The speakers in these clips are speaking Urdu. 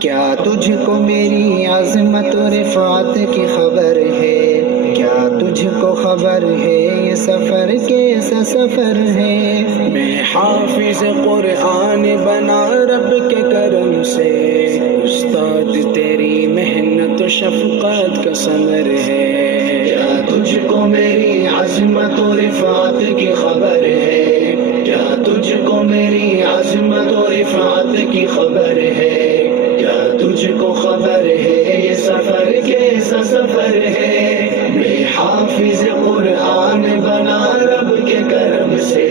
کیا تجھ کو میری عظمت و رفعت کی خبر ہے؟ کیا تجھ کو خبر ہے یہ سفر کیسا سفر ہے؟ میں حافظ قرآن بنا رب کے کرم سے، استاد تیری محنت و شفقت کا ثمر ہے۔ کیا تجھ کو میری عظمت و رفعت کی خبر ہے؟ کیا تجھ کو میری عظمت و رفعت کی خبر ہے؟ کیا تجھ کو خبر ہے یہ سفر کیسا سفر ہے؟ میں حافظ قرآن بنا رب کے کرم سے،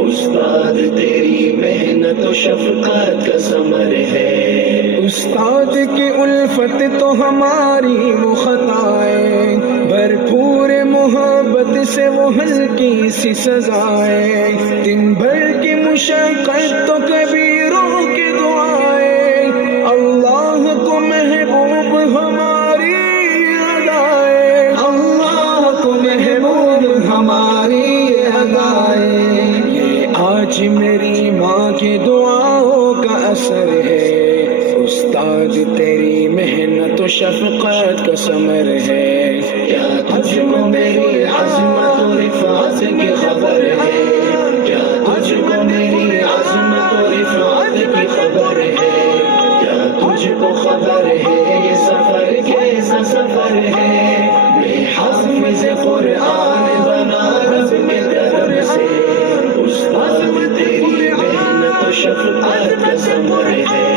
استاد تیری محنت و شفقت کا ثمر ہے۔ استاد کی الفت تو ہماری وہ خطائیں، بھرپور محبت سے وہ ہلکی سی سزائیں، دن بھر کی مشقت تو کبھی روح کی دعائیں، اللہ کو محبوب ہماری ادائیں، اللہ کو محبوب ہماری ادائیں۔ یہ آج میری ماں کی دعاؤں کا اثر ہے، استاد تیری محنت و شفقت کا ثمر ہے۔ کیا تجھ کو میری عظمت و رفعت کی خبر ہے؟ کیا تجھ کو میری عظمت و رفعت کی خبر ہے؟ کیا تجھ کو خبر ہے یہ سفر کیسا سفر ہے؟ میں حافظ قرآن بنا رب کے کرم سے، استاد تیری محنت و شفقت کا ثمر ہے۔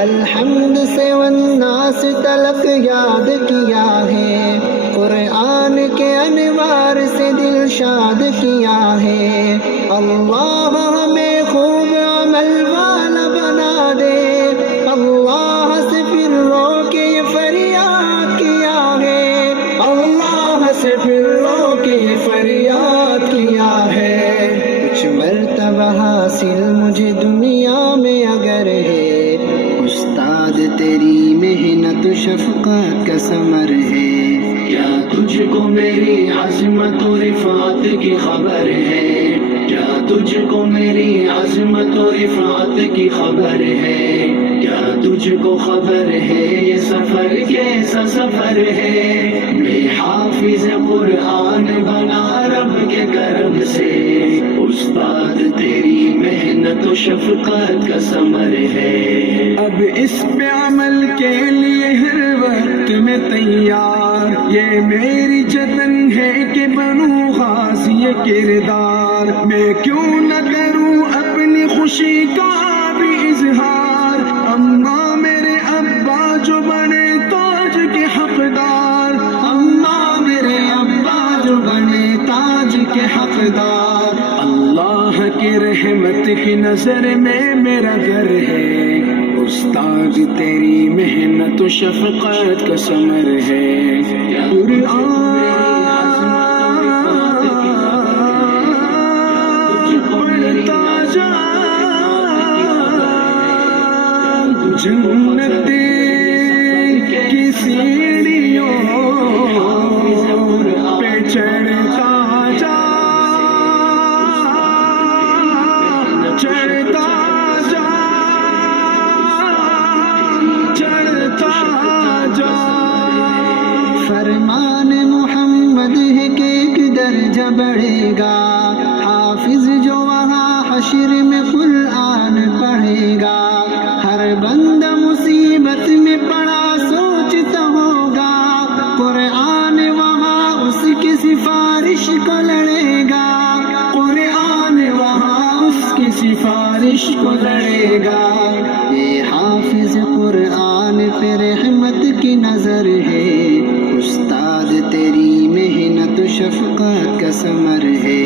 الحمد سے والناس تلک یاد کیا ہے، قرآن کے انوار سے دل شاد کیا ہے، اللہ ہمیں خوب عمل والا بنا دے، اللہ سے پھر رو کے یہ فریاد کیا ہے، اللہ سے پھر رو کے یہ فریاد کیا ہے۔ کچھ مرتبہ حاصل مجھے دنیا میں اگر ہے، استاد تیری محنت و شفقت کا ثمر ہے۔ کیا تجھ کو میری عظمت و رفعت کی خبر ہے؟ کیا تجھ کو میری عظمت و رفعت کی خبر ہے؟ کیا تجھ کو خبر ہے یہ سفر کیسا سفر ہے؟ میں حافظ قرآن بنا رب کے کرم سے، استاد تیری محنت و شفقت کا ثمر ہے۔ اب اس پہ عمل کے لیے ہر وقت میں تیار، یہ میری جتن ہے کہ بنوں خاص یہ کردار، میں کیوں نہ کروں اپنی خوشی کا بھی اظہار، اماں میرے ابا جو بنے تاج کے حقدار، اماں میرے ابا جو بنے تاج کے حقدار، اللہ کی رحمت کی نظر میں میرا گھر ہے، استاد تیری محنت و شفقت کا ثمر ہے۔ قرآن پڑھتا جا، جنت کی سیڑھیوں پہ چڑھتا جا، چڑھتا جا، چڑھتا جا۔ فرمان محمد ہے کہ ایک درجہ بڑھے گا، حافظ جو وہاں حشر میں قرآن پڑھے گا، ہر بندہ مصیبت میں پڑا سوچتا ہوگا، قرآن وہاں اس کی سفارش کو لڑے گا، قرآن وہاں اس کی سفارش کو لڑے گا۔ یہ حافظ قرآن پہ رحمت کی نظر ہے، استاد تیری محنت و شفقت کا ثمر ہے۔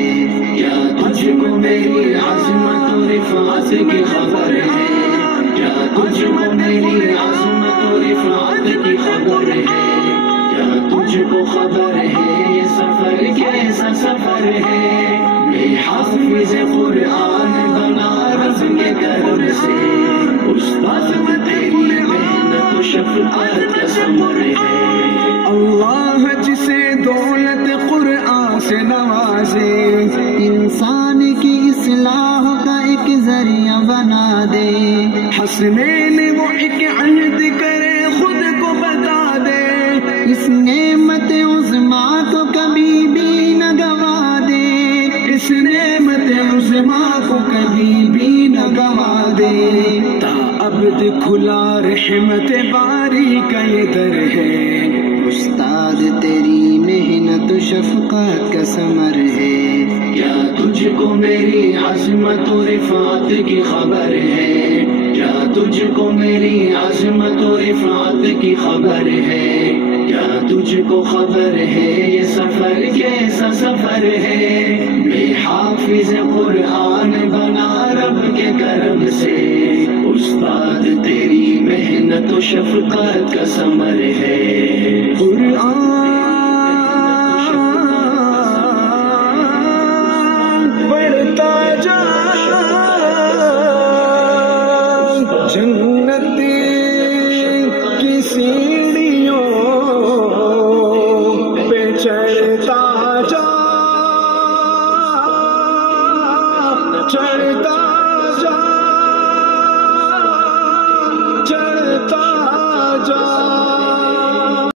کیا تجھ کو میری عظمت و رفعت کی خبر ہے؟ کیا تجھ کو میری عظمت و رفعت کی خبر ہے؟ کیا تجھ کو خبر ہے یہ سفر کیسا سفر ہے؟ میں حافظ قرآن بنا رب کے کرم سے، استاد تیری محنت و شفقت کا ثمر ہے۔ اللہ جسے دولت قرآن سے نوازے، انسان کی اصلاح کا ایک ذریعہ بنا دے، حسنین وہ ایک عہد کھلا رحمت باری کا یہ در ہے، استاد تیری محنت و شفقت کا ثمر ہے، کیا تجھ کو میری عظمت و رفعت کی خبر ہے، کیا تجھ کو میری عظمت و رفعت کی خبر ہے، کیا تجھ کو خبر ہے یہ سفر کیسا سفر ہے، میں حافظ قرآن بنا رب کے کرم سے، استاد تیری محنت و شفقت کا ثمر ہے، قرآن پڑھتا جا، جنت کسی